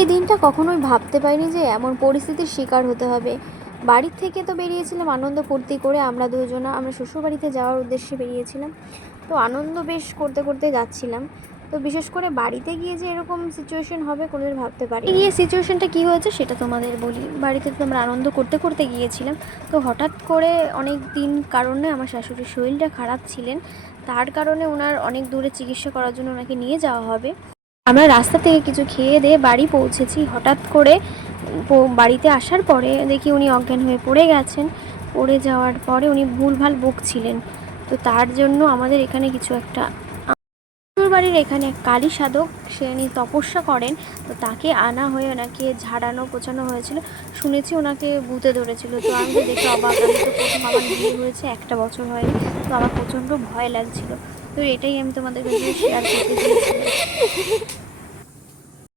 এই দিনটা কখনোই ভাবতে পারিনি যে এমন পরিস্থিতির শিকার হতে হবে। বাড়ির থেকে তো বেরিয়েছিলাম আনন্দ ফুর্তি করে, আমরা দুজনা আমরা শ্বশুরবাড়িতে যাওয়ার উদ্দেশ্যে বেরিয়েছিলাম। তো আনন্দ বেশ করতে করতে যাচ্ছিলাম। তো বিশেষ করে বাড়িতে গিয়ে যে এরকম সিচুয়েশন হবে কোনোদিন ভাবতে পারি গিয়ে সিচুয়েশনটা কী হয়েছে সেটা তোমাদের বলি। বাড়িতে তো আমরা আনন্দ করতে করতে গিয়েছিলাম। তো হঠাৎ করে অনেক দিন কারণে আমার শাশুড়ির শরীরটা খারাপ ছিলেন, তার কারণে ওনার অনেক দূরে চিকিৎসা করার জন্য ওনাকে নিয়ে যাওয়া হবে। আমরা রাস্তা থেকে কিছু খেয়ে দিয়ে বাড়ি পৌঁছেছি। হঠাৎ করে বাড়িতে আসার পরে দেখি উনি অজ্ঞান হয়ে পড়ে গেছেন। পড়ে যাওয়ার পরে উনি ভুলভাল বকছিলেন। তো তার জন্য আমাদের এখানে কিছু একটা শ্বশুরবাড়ির এখানে এক কালী সাধক, সে উনি তপস্যা করেন। তো তাকে আনা হয়ে ওনাকে ঝাড়ানো পোছানো হয়েছিল। শুনেছি ওনাকে ভূতে ধরেছিল। তো আমি তো দেখে অবাক। আমি তো প্রথম আমার বিয়ে হয়েছে 1 বছর হয়নি, তো আমার প্রচণ্ড ভয় লাগছিল। তো এটাই আমি তোমাদের কাছে শেয়ার করতে চেয়েছিলাম।